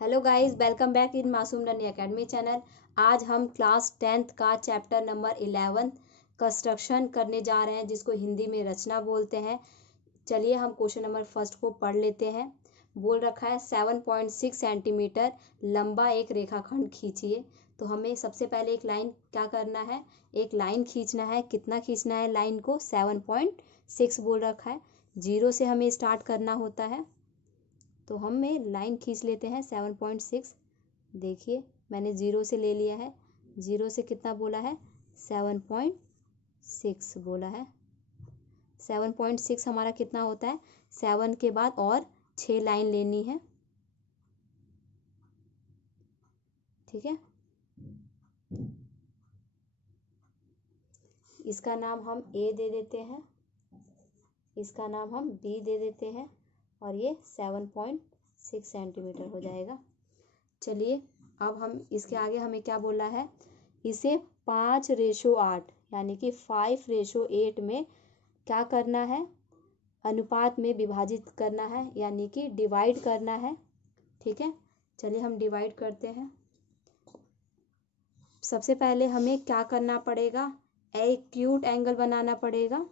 Hello guys, welcome back in मासूम learning academy channel. आज हम क्लास 10th का चैप्टर नंबर 11 कंस्ट्रक्शन करने जा रहे हैं, जिसको हिंदी में रचना बोलते हैं। चलिए हम क्वेश्चन नंबर फर्स्ट को पढ़ लेते हैं। बोल रखा है 7.6 सेंटीमीटर लंबा एक रेखाखंड खींचिए। तो हमें सबसे पहले एक लाइन क्या करना है, एक लाइन खींचना है। कितना खींचना है लाइन को? 7.6 बोल रखा है। जीरो से हमें स्टार्ट करना होता है, तो हमें लाइन खींच लेते हैं 7.6। देखिए मैंने जीरो से ले लिया है। जीरो से कितना बोला है? 7.6 बोला है। 7.6 हमारा कितना होता है? 7 के बाद और 6 लाइन लेनी है। ठीक है, इसका नाम हम ए दे देते हैं, इसका नाम हम बी दे देते हैं, और ये 7.6 सेंटीमीटर हो जाएगा। चलिए अब हम इसके आगे हमें क्या बोला है, इसे 5:8 यानी कि 5:8 में क्या करना है, अनुपात में विभाजित करना है, यानी कि डिवाइड करना है। ठीक है, चलिए हम डिवाइड करते हैं। सबसे पहले हमें क्या करना पड़ेगा, एक्यूट एंगल बनाना पड़ेगा,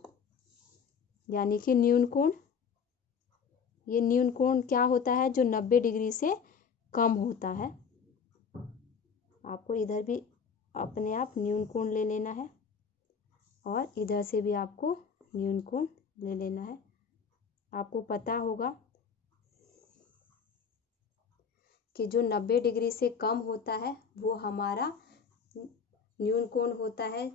यानी कि न्यून कोण। ये न्यून कोण क्या होता है? जो 90 डिग्री से कम होता है। आपको इधर भी अपने आप न्यून कोण ले लेना है, और इधर से भी आपको न्यून कोण ले लेना है। आपको पता होगा कि जो 90 डिग्री से कम होता है वो हमारा न्यून कोण होता है,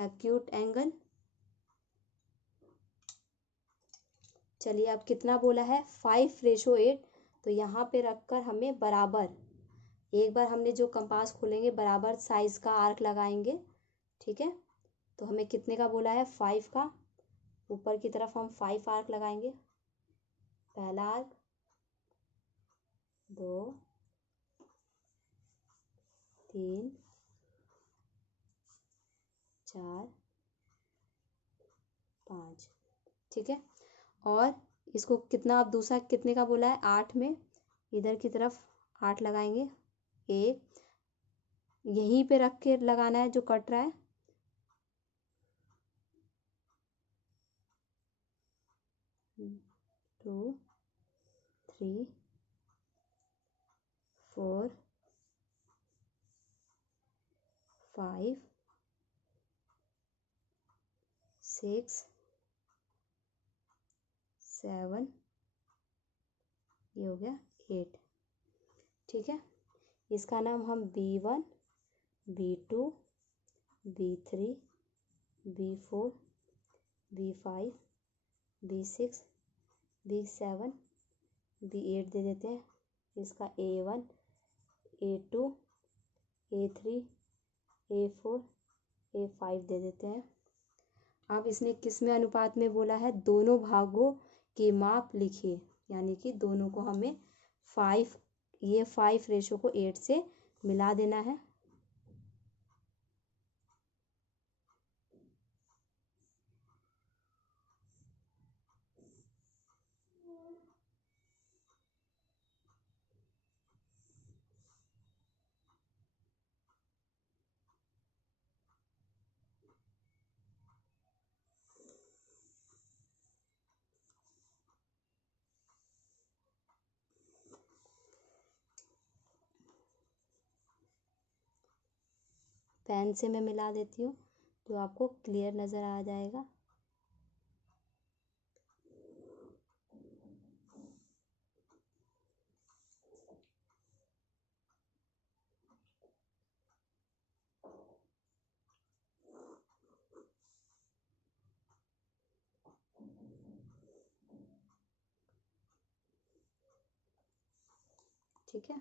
एक्यूट एंगल। चलिए अब कितना बोला है? 5:8। तो यहाँ पे रखकर हमें बराबर, एक बार हमने जो कंपास खोलेंगे बराबर साइज का आर्क लगाएंगे। ठीक है, तो हमें कितने का बोला है? 5 का। ऊपर की तरफ हम 5 आर्क लगाएंगे। पहला आर्क, 2, 3, 4, 5। ठीक है, और इसको कितना, अब दूसरा कितने का बोला है? 8 में इधर की तरफ 8 लगाएंगे। एक यहीं पे रख के लगाना है जो कट रहा है। 2, 3, 4, 5, 6, 7, ये हो गया 8। ठीक है, इसका नाम हम B1, B2, B3, B4, B5, B6, B7, B8 दे देते हैं। इसका A1, A2, A3, A4, A5 दे देते हैं। अब इसने किस में अनुपात में बोला है? दोनों भागों के माप लिखिए, यानी कि दोनों को हमें 5, ये 5:8 से मिला देना है। पेन से मैं मिला देती हूँ तो आपको क्लियर नज़र आ जाएगा। ठीक है,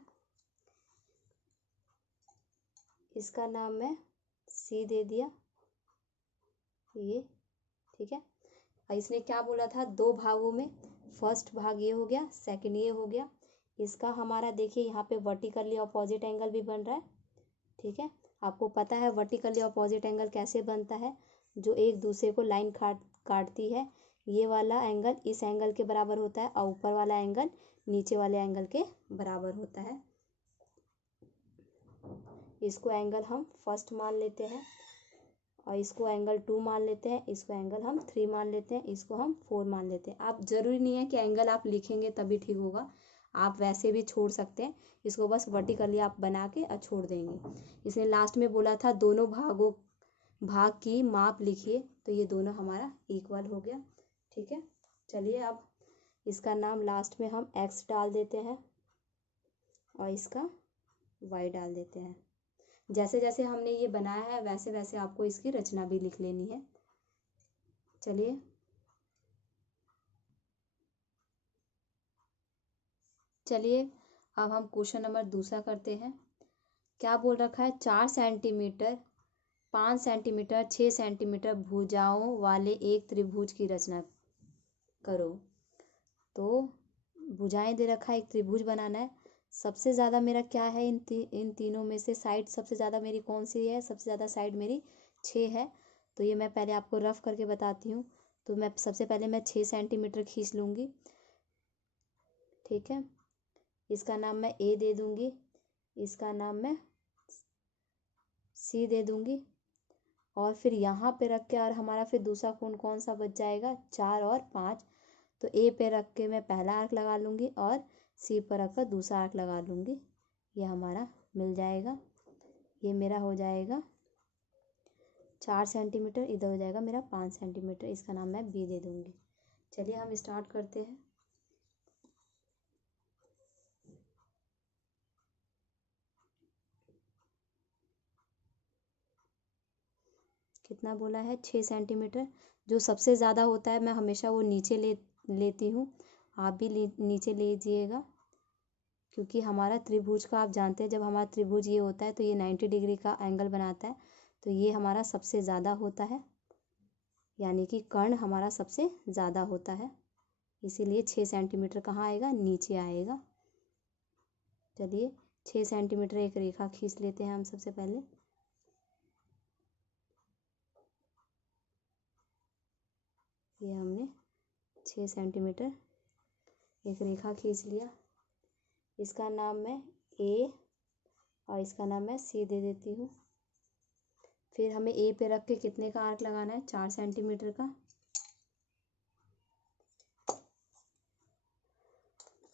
इसका नाम मैं C दे दिया, ये। ठीक है, इसने क्या बोला था? दो भागों में, फर्स्ट भाग ये हो गया, सेकंड ये हो गया। इसका हमारा देखिए यहाँ पे वर्टिकली अपोजिट एंगल भी बन रहा है। ठीक है, आपको पता है वर्टिकली अपोजिट एंगल कैसे बनता है? जो एक दूसरे को लाइन काटती है। ये वाला एंगल इस एंगल के बराबर होता है, और ऊपर वाला एंगल नीचे वाले एंगल के बराबर होता है। इसको एंगल हम फर्स्ट मान लेते हैं और इसको एंगल 2 मान लेते हैं, इसको एंगल हम 3 मान लेते हैं, इसको हम 4 मान लेते हैं। आप ज़रूरी नहीं है कि एंगल आप लिखेंगे तभी ठीक होगा, आप वैसे भी छोड़ सकते हैं। इसको बस वर्टिकली आप बना के और छोड़ देंगे। इसने लास्ट में बोला था दोनों भाग की माप लिखिए, तो ये दोनों हमारा इक्वल हो गया। ठीक है, चलिए अब इसका नाम लास्ट में हम x डाल देते हैं और इसका y डाल देते हैं। जैसे जैसे हमने ये बनाया है वैसे वैसे आपको इसकी रचना भी लिख लेनी है। चलिए अब हम क्वेश्चन नंबर दूसरा करते हैं। क्या बोल रखा है, 4 सेंटीमीटर 5 सेंटीमीटर 6 सेंटीमीटर भुजाओं वाले एक त्रिभुज की रचना करो। तो भुजाएं दे रखा है, एक त्रिभुज बनाना है। सबसे ज़्यादा मेरा क्या है, इन तीनों में से साइड सबसे ज़्यादा मेरी कौन सी है, सबसे ज़्यादा साइड मेरी 6 है। तो ये मैं पहले आपको रफ करके बताती हूँ। तो मैं सबसे पहले मैं 6 सेंटीमीटर खींच लूँगी। ठीक है, इसका नाम मैं ए दे दूँगी, इसका नाम मैं सी दे दूँगी और फिर यहाँ पे रख के और हमारा फिर दूसरा कोण कौन सा बच जाएगा, 4 और 5। तो ए पे रख के मैं पहला आर्क लगा लूँगी और सी पर रख कर दूसरा आर्क लगा लूँगी। ये हमारा मिल जाएगा। ये मेरा हो जाएगा 4 सेंटीमीटर, इधर हो जाएगा मेरा 5 सेंटीमीटर। इसका नाम मैं बी दे दूँगी। चलिए हम स्टार्ट करते हैं। कितना बोला है, 6 सेंटीमीटर। जो सबसे ज़्यादा होता है मैं हमेशा वो नीचे लेती हूँ, आप भी नीचे लीजिएगा, क्योंकि हमारा त्रिभुज का आप जानते हैं जब हमारा त्रिभुज ये होता है तो ये 90 डिग्री का एंगल बनाता है। तो ये हमारा सबसे ज़्यादा होता है, यानी कि कर्ण हमारा सबसे ज़्यादा होता है, इसीलिए 6 सेंटीमीटर कहाँ आएगा, नीचे आएगा। चलिए 6 सेंटीमीटर एक रेखा खींच लेते हैं हम सबसे पहले। ये हमने 6 सेंटीमीटर एक रेखा खींच लिया। इसका नाम मैं ए और इसका नाम मैं सी दे देती हूँ। फिर हमें ए पे रख के कितने का आर्क लगाना है, 4 सेंटीमीटर का।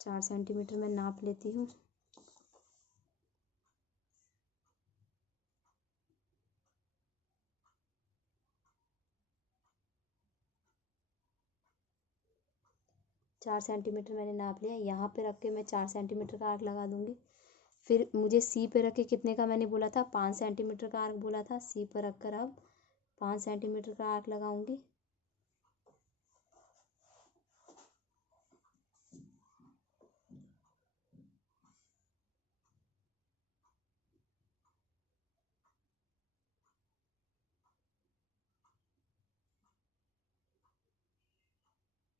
4 सेंटीमीटर मैं नाप लेती हूँ। चार सेंटीमीटर मैंने नाप लिया। यहाँ पे रख के मैं 4 सेंटीमीटर का आर्क लगा दूंगी। फिर मुझे सी पे रख के कितने का मैंने बोला था, 5 सेंटीमीटर का आर्क बोला था। सी पर रख कर अब 5 सेंटीमीटर का आर्क लगाऊंगी।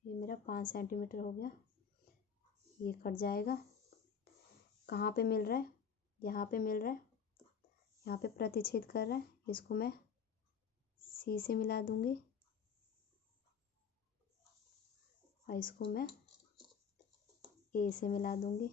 ये मेरा 5 सेंटीमीटर हो गया। ये कट जाएगा। कहाँ पे मिल रहा है, यहाँ पे मिल रहा है, यहाँ पे प्रतिच्छेद कर रहा है। इसको मैं सी से मिला दूंगी और इसको मैं ए से मिला दूंगी।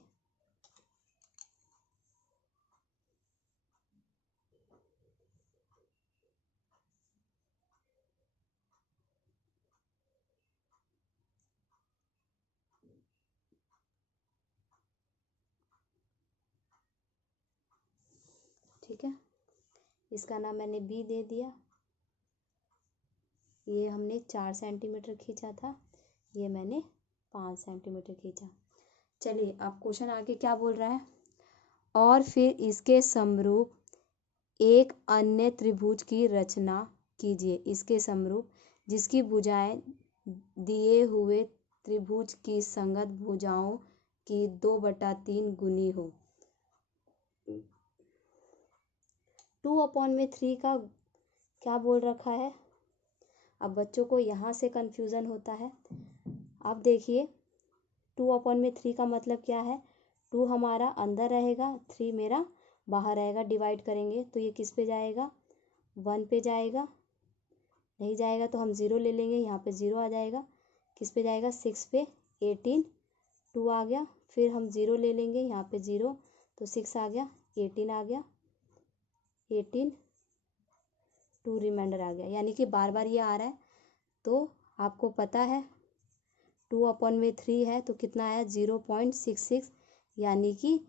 ठीक है, इसका नाम मैंने बी दे दिया। ये हमने 4 सेंटीमीटर खींचा था, ये मैंने 5 सेंटीमीटर खींचा। चलिए अब क्वेश्चन आगे क्या बोल रहा है, और फिर इसके समरूप एक अन्य त्रिभुज की रचना कीजिए, इसके समरूप जिसकी भुजाएं दिए हुए त्रिभुज की संगत भुजाओं की 2/3 गुनी हो। 2/3 का क्या बोल रखा है। अब बच्चों को यहाँ से कंफ्यूजन होता है। अब देखिए 2/3 का मतलब क्या है, 2 हमारा अंदर रहेगा, 3 मेरा बाहर रहेगा। डिवाइड करेंगे तो ये किस पे जाएगा, 1 पे जाएगा। नहीं जाएगा तो हम 0 ले लेंगे, यहाँ पे 0 आ जाएगा। किस पे जाएगा, 6 पे। 18 2 आ गया, फिर हम 0 ले लेंगे, यहाँ पे 0 तो 6 आ गया, 18 आ गया, 18 2 रिमाइंडर आ गया, यानी कि बार बार ये आ रहा है। तो आपको पता है 2/3 है तो कितना आया 0.66, यानी कि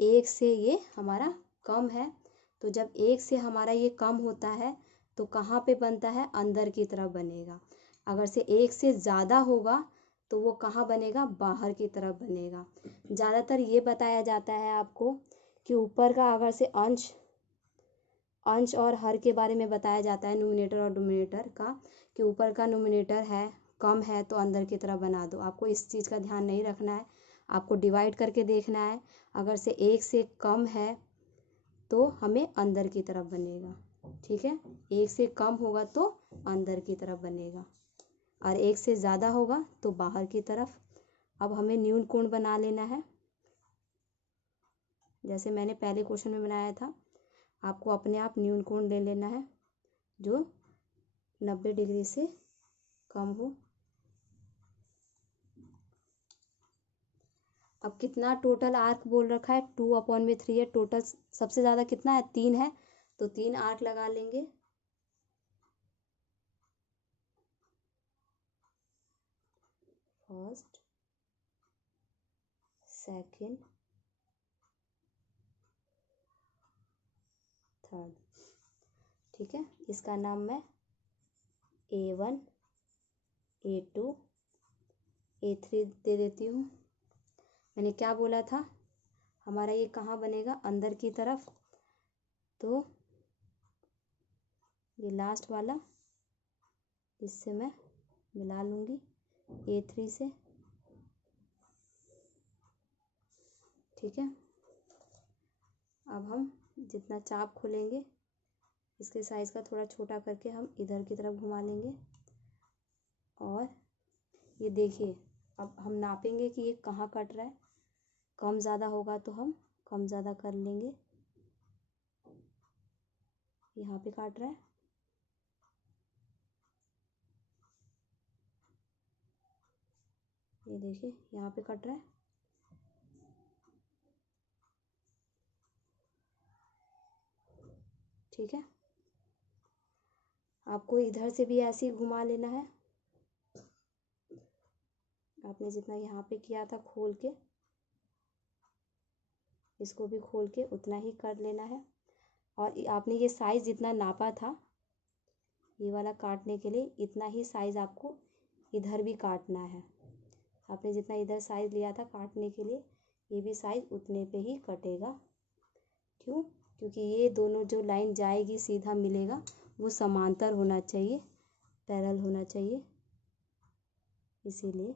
1 से ये हमारा कम है। तो जब 1 से हमारा ये कम होता है तो कहाँ पे बनता है, अंदर की तरफ बनेगा। अगर से 1 से ज़्यादा होगा तो वो कहाँ बनेगा, बाहर की तरफ बनेगा। ज़्यादातर ये बताया जाता है आपको कि ऊपर का अगर से अंश और हर के बारे में बताया जाता है, न्यूमरेटर और डिनोमिनेटर का, कि ऊपर का न्यूमरेटर है कम है तो अंदर की तरफ बना दो। आपको इस चीज़ का ध्यान नहीं रखना है, आपको डिवाइड करके देखना है। अगर से 1 से कम है तो हमें अंदर की तरफ बनेगा, ठीक है। 1 से कम होगा तो अंदर की तरफ बनेगा और 1 से ज़्यादा होगा तो बाहर की तरफ। अब हमें न्यून कोण बना लेना है, जैसे मैंने पहले क्वेश्चन में बनाया था। आपको अपने आप न्यून कोण ले लेना है जो 90 डिग्री से कम हो। अब कितना टोटल आर्क बोल रखा है, 2/3 है टोटल। सबसे ज़्यादा कितना है, 3 है, तो 3 आर्क लगा लेंगे। फर्स्ट, सेकंड, थर्ड, ठीक है। इसका नाम मैं A1 A2 A3 दे देती हूँ। मैंने क्या बोला था, हमारा ये कहाँ बनेगा, अंदर की तरफ। तो ये लास्ट वाला इससे मैं मिला लूँगी A3 से, ठीक है। अब हम जितना चाप खोलेंगे इसके साइज़ का थोड़ा छोटा करके हम इधर की तरफ घुमा लेंगे। और ये देखिए, अब हम नापेंगे कि ये कहाँ कट रहा है। कम ज़्यादा होगा तो हम कम ज़्यादा कर लेंगे। यहाँ पे काट रहा है, ये देखिए यहाँ पे कट रहा है, ठीक है। आपको इधर से भी ऐसे ही घुमा लेना है। आपने जितना यहाँ पे किया था खोल के, इसको भी खोल के उतना ही कर लेना है। और आपने ये साइज़ जितना नापा था ये वाला काटने के लिए, इतना ही साइज़ आपको इधर भी काटना है। आपने जितना इधर साइज़ लिया था काटने के लिए, ये भी साइज़ उतने पे ही कटेगा। क्यों, क्योंकि ये दोनों जो लाइन जाएगी सीधा मिलेगा वो समांतर होना चाहिए, पैरेलल होना चाहिए, इसीलिए।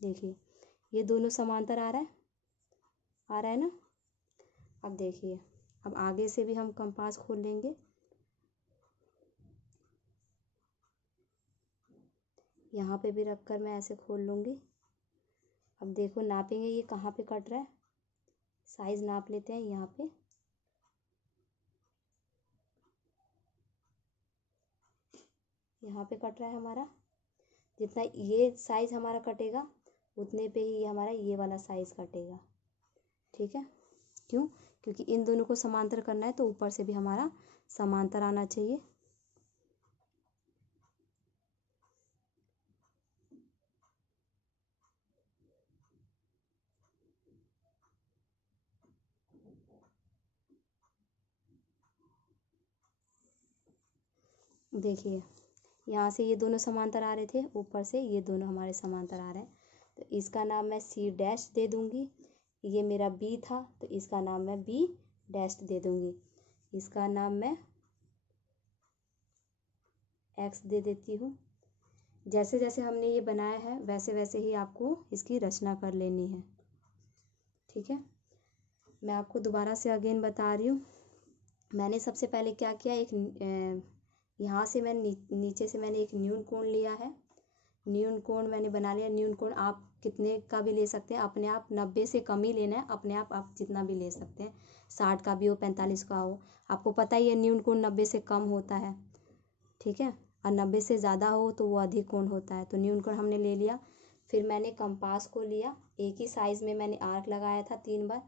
देखिए ये दोनों समांतर आ रहा है, आ रहा है ना। अब देखिए, अब आगे से भी हम कंपास खोल लेंगे। यहाँ पे भी रखकर मैं ऐसे खोल लूँगी। अब देखो नापेंगे ये कहाँ पे कट रहा है, साइज़ नाप लेते हैं। यहाँ पे कट रहा है हमारा, जितना ये साइज़ हमारा कटेगा उतने पे ही हमारा ये वाला साइज़ कटेगा, ठीक है। क्यों, क्योंकि इन दोनों को समांतर करना है तो ऊपर से भी हमारा समांतर आना चाहिए। देखिए यहाँ से ये दोनों समांतर आ रहे थे, ऊपर से ये दोनों हमारे समांतर आ रहे हैं, तो इसका नाम मैं C डैश दे दूँगी। ये मेरा B था तो इसका नाम मैं B डैश दे दूँगी। इसका नाम मैं X दे देती हूँ। जैसे जैसे हमने ये बनाया है वैसे वैसे ही आपको इसकी रचना कर लेनी है, ठीक है। मैं आपको दोबारा से अगेन बता रही हूँ। मैंने सबसे पहले क्या किया, एक यहाँ से मैंने नीचे से मैंने एक न्यून कोण लिया है। न्यून कोण मैंने बना लिया। न्यून कोण आप कितने का भी ले सकते हैं, अपने आप 90 से कम ही लेना है, अपने आप जितना भी ले सकते हैं, 60 का भी हो 45 का हो, आपको पता ही है न्यून कोण 90 से कम होता है, ठीक है, और 90 से ज़्यादा हो तो वो अधिक कोण होता है। तो न्यून कोण हमने ले लिया। फिर मैंने कंपास को लिया, एक ही साइज़ में मैंने आर्क लगाया था 3 बार।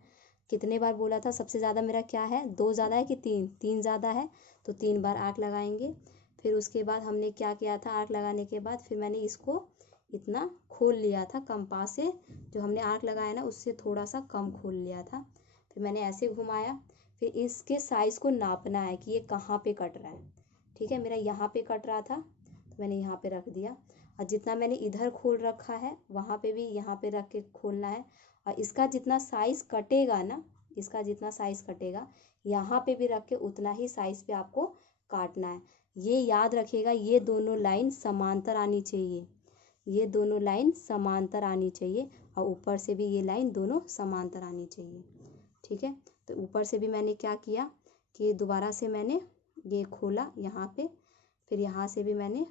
कितने बार बोला था, सबसे ज़्यादा मेरा क्या है, 2 ज़्यादा है कि 3, 3 ज़्यादा है, तो 3 बार आर्क लगाएंगे। फिर उसके बाद हमने क्या किया था, आर्क लगाने के बाद फिर मैंने इसको इतना खोल लिया था कंपास से, जो हमने आर्क लगाया ना उससे थोड़ा सा कम खोल लिया था। फिर मैंने ऐसे घुमाया। फिर इसके साइज़ को नापना है कि ये कहाँ पे कट रहा है, ठीक है। मेरा यहाँ पे कट रहा था तो मैंने यहाँ पे रख दिया, और जितना मैंने इधर खोल रखा है वहाँ पे भी यहाँ पे रख के खोलना है। और इसका जितना साइज़ कटेगा ना, इसका जितना साइज़ कटेगा यहाँ पे भी रख के उतना ही साइज़ पे आपको काटना है। ये याद रखिएगा, ये दोनों लाइन समांतर आनी चाहिए, ये दोनों लाइन समांतर आनी चाहिए, और ऊपर से भी ये लाइन दोनों समांतर आनी चाहिए, ठीक है। तो ऊपर से भी मैंने क्या किया कि दोबारा से मैंने ये खोला यहाँ पे, फिर यहाँ से भी मैंने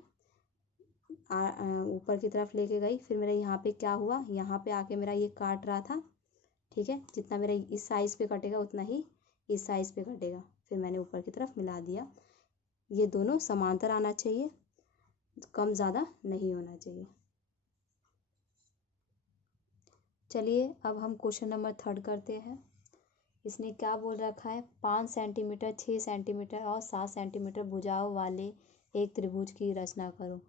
ऊपर की तरफ लेके गई। फिर मेरा यहाँ पे क्या हुआ, यहाँ पे आके मेरा ये काट रहा था, ठीक है, जितना मेरा इस साइज़ पे कटेगा उतना ही इस साइज़ पे कटेगा। फिर मैंने ऊपर की तरफ मिला दिया। ये दोनों समांतर आना चाहिए, कम ज़्यादा नहीं होना चाहिए। चलिए अब हम क्वेश्चन नंबर 3 करते हैं। इसने क्या बोल रखा है, 5 सेंटीमीटर, 6 सेंटीमीटर और 7 सेंटीमीटर भुजाओं वाले एक त्रिभुज की रचना करो।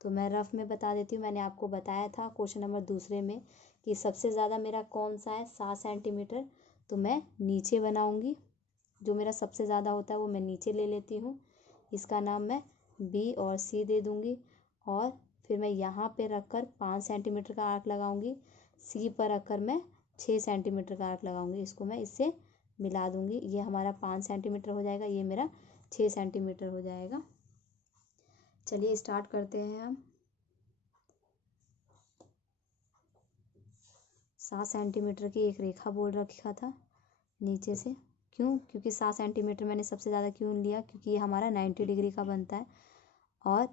तो मैं रफ में बता देती हूँ, मैंने आपको बताया था क्वेश्चन नंबर 2 में कि सबसे ज़्यादा मेरा कौन सा है, 7 सेंटीमीटर। तो मैं नीचे बनाऊँगी, जो मेरा सबसे ज़्यादा होता है वो मैं नीचे ले लेती हूँ, इसका नाम मैं बी और सी दे दूँगी। और फिर मैं यहाँ पे रख कर 5 सेंटीमीटर का आर्क लगाऊँगी, सी पर रख कर मैं 6 सेंटीमीटर का आर्क लगाऊंगी, इसको मैं इससे मिला दूंगी। ये हमारा 5 सेंटीमीटर हो जाएगा, ये मेरा 6 सेंटीमीटर हो जाएगा। चलिए स्टार्ट करते हैं हम। 7 सेंटीमीटर की एक रेखा बोल रखा था नीचे से, क्यों, क्योंकि 7 सेंटीमीटर मैंने सबसे ज़्यादा क्यों लिया, क्योंकि ये हमारा 90 डिग्री का बनता है, और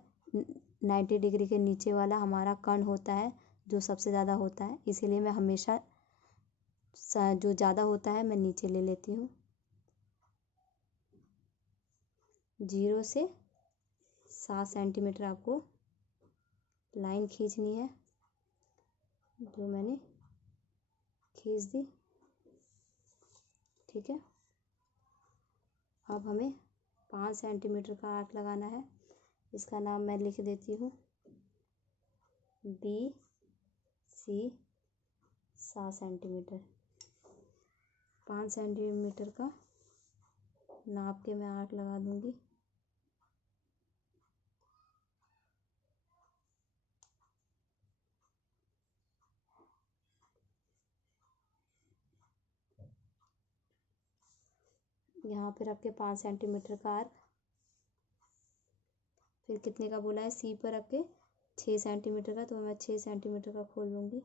90 डिग्री के नीचे वाला हमारा कर्ण होता है जो सबसे ज़्यादा होता है, इसीलिए मैं हमेशा जो ज़्यादा होता है मैं नीचे ले लेती हूँ। 0 से 7 सेंटीमीटर आपको लाइन खींचनी है, जो मैंने खींच दी, ठीक है। अब हमें 5 सेंटीमीटर का आर्क लगाना है, इसका नाम मैं लिख देती हूँ बी सी 7 सेंटीमीटर। 5 सेंटीमीटर का नाप के मैं आर्क लगा दूँगी। यहाँ पे रख के 5 सेंटीमीटर का आर्क, फिर कितने का बोला है, सी पर रख के 6 सेंटीमीटर का, तो मैं 6 सेंटीमीटर का खोल लूँगी।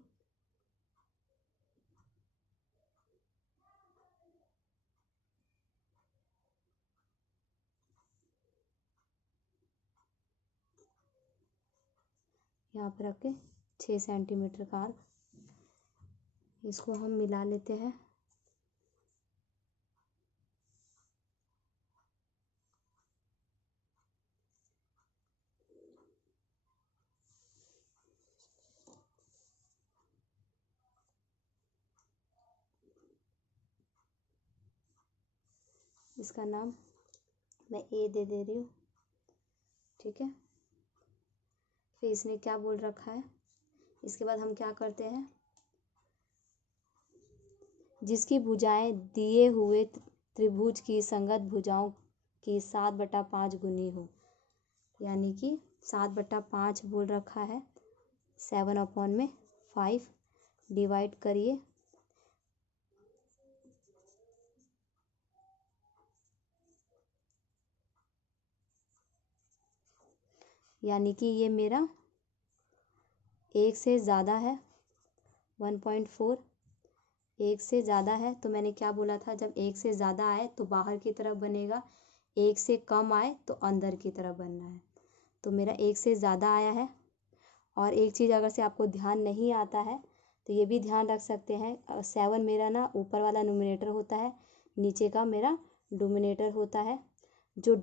यहाँ पर रख के 6 सेंटीमीटर का आर्क, इसको हम मिला लेते हैं। इसका नाम मैं ए दे रही हूँ, ठीक है। फिर इसने क्या बोल रखा है, इसके बाद हम क्या करते हैं, जिसकी भुजाएं दिए हुए त्रिभुज की संगत भुजाओं की 7/5 गुनी हो, यानी कि 7/5 बोल रखा है, 7/5 डिवाइड करिए, यानी कि ये मेरा 1 से ज़्यादा है, 1.4 1 से ज़्यादा है। तो मैंने क्या बोला था, जब 1 से ज़्यादा आए तो बाहर की तरफ बनेगा, 1 से कम आए तो अंदर की तरफ बनना है। तो मेरा 1 से ज़्यादा आया है। और एक चीज़ अगर से आपको ध्यान नहीं आता है तो ये भी ध्यान रख सकते हैं। 7 मेरा ना ऊपर वाला न्यूमरेटर होता है, नीचे का मेरा डोमिनेटर होता है। जो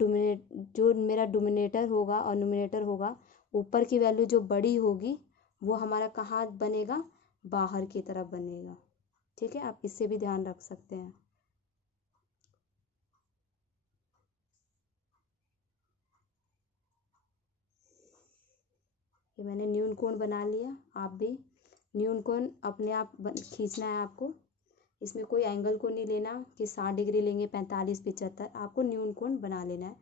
मेरा डोमिनेटर होगा और न्यूमरेटर होगा, ऊपर की वैल्यू जो बड़ी होगी वो हमारा कहाँ बनेगा, बाहर की तरफ बनेगा। ठीक है, आप इससे भी ध्यान रख सकते हैं। ये मैंने न्यून कोण बना लिया। आप भी न्यून कोण अपने आप खींचना है आपको। इसमें कोई एंगल को नहीं लेना कि 60 डिग्री लेंगे, 45, 75, आपको न्यून कोण बना लेना है।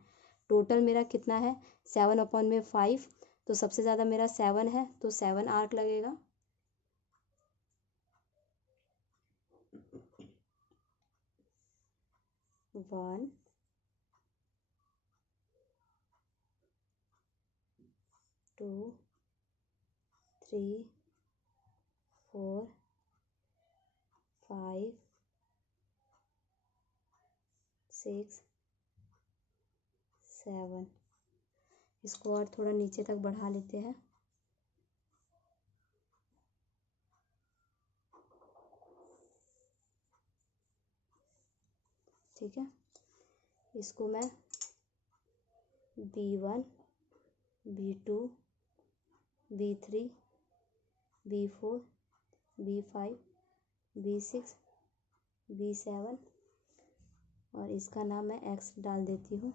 टोटल मेरा कितना है, 7/5, तो सबसे ज़्यादा मेरा 7 है, तो 7 आर्क लगेगा। One, two, 3, 4, 5, 6, 7। इसको और थोड़ा नीचे तक बढ़ा लेते हैं। ठीक है, इसको मैं B1, B2, B3, B4, B5, B6, B7 और इसका नाम मैं X डाल देती हूँ।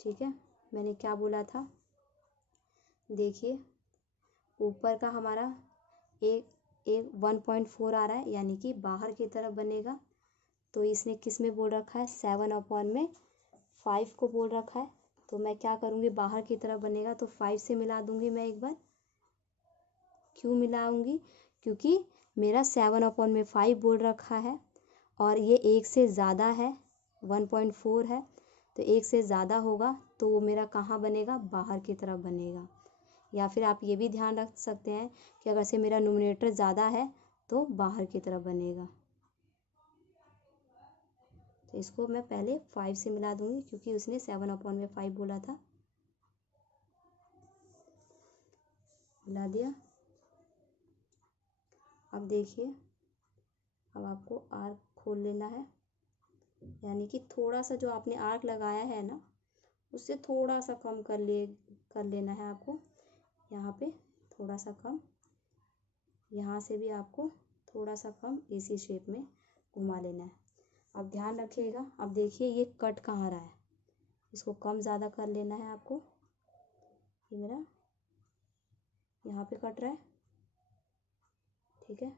ठीक है, मैंने क्या बोला था, देखिए ऊपर का हमारा एक 1.4 आ रहा है, यानी कि बाहर की तरफ बनेगा। तो इसने किस में बोल रखा है, 7/5 को बोल रखा है। तो मैं क्या करूँगी, बाहर की तरफ बनेगा तो 5 से मिला दूँगी मैं एक बार। क्यों मिलाऊँगी, क्योंकि मेरा 7/5 बोल रखा है और ये 1 से ज़्यादा है, 1.4 है, तो 1 से ज़्यादा होगा तो वो मेरा कहाँ बनेगा, बाहर की तरफ बनेगा। या फिर आप ये भी ध्यान रख सकते हैं कि अगर से मेरा न्यूमरेटर ज़्यादा है तो बाहर की तरफ बनेगा। तो इसको मैं पहले 5 से मिला दूंगी क्योंकि उसने 7/5 बोला था। मिला दिया। अब देखिए, अब आपको आर्क खोल लेना है, यानी कि थोड़ा सा जो आपने आर्क लगाया है ना, उससे थोड़ा सा कम कर लेना है आपको। यहाँ पे थोड़ा सा कम, यहाँ से भी आपको थोड़ा सा कम, इसी शेप में घुमा लेना है। अब ध्यान रखिएगा, अब देखिए ये कट कहाँ रहा है, इसको कम ज़्यादा कर लेना है आपको। ये मेरा यहाँ पे कट रहा है। ठीक है,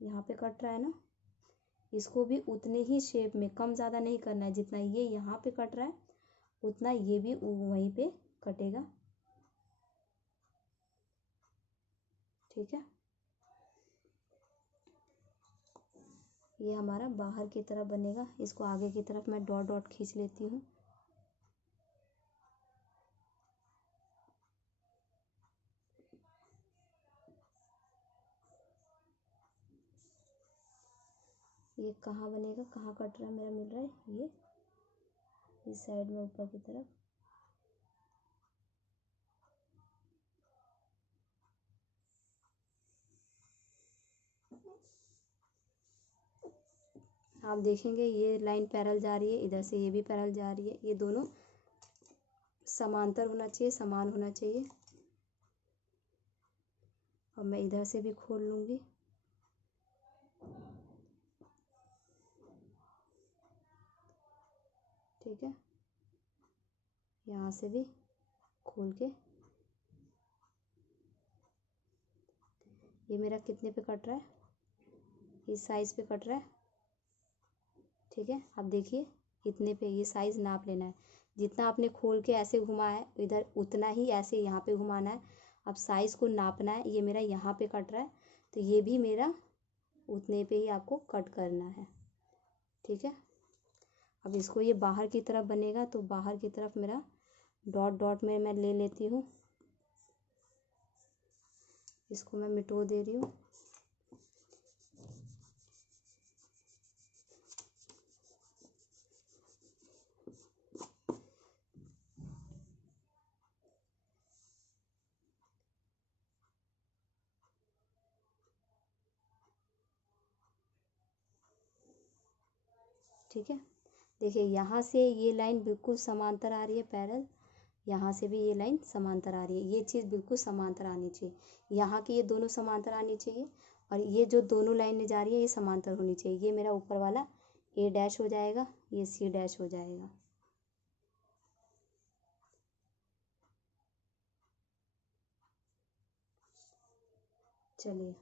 यहाँ पे कट रहा है ना, इसको भी उतने ही शेप में कम ज़्यादा नहीं करना है, जितना ये यहाँ पे कट रहा है उतना ये भी वहीं पे कटेगा। ठीक है, ये हमारा बाहर की तरफ बनेगा। इसको आगे की तरफ मैं डॉट डॉट खींच लेती हूँ। ये कहाँ बनेगा, कहाँ कट रहा है मेरा, मिल रहा है ये इस साइड में ऊपर की तरफ। आप देखेंगे ये लाइन पैरेलल जा रही है, इधर से ये भी पैरेलल जा रही है, ये दोनों समांतर होना चाहिए, समान होना चाहिए। अब मैं इधर से भी खोल लूँगी। ठीक है, यहाँ से भी खोल के, ये मेरा कितने पे कट रहा है, इस साइज़ पे कट रहा है। ठीक है, अब देखिए इतने पे ये साइज़ नाप लेना है, जितना आपने खोल के ऐसे घुमाया है इधर उतना ही ऐसे यहाँ पे घुमाना है। अब साइज़ को नापना है, ये मेरा यहाँ पे कट रहा है तो ये भी मेरा उतने पे ही आपको कट करना है। ठीक है, अब इसको ये बाहर की तरफ बनेगा तो बाहर की तरफ मेरा डॉट डॉट में मैं ले लेती हूँ, इसको मैं मिटो दे रही हूँ। ठीक है। देखिए यहाँ से ये लाइन बिल्कुल समांतर आ रही है पैरेलल, यहाँ से भी ये लाइन समांतर आ रही है, ये चीज़ बिल्कुल समांतर आनी चाहिए। यहाँ की ये दोनों समांतर आनी चाहिए और ये जो दोनों लाइनें जा रही है ये समांतर होनी चाहिए। ये मेरा ऊपर वाला ए डैश हो जाएगा, ये सी डैश हो जाएगा। चलिए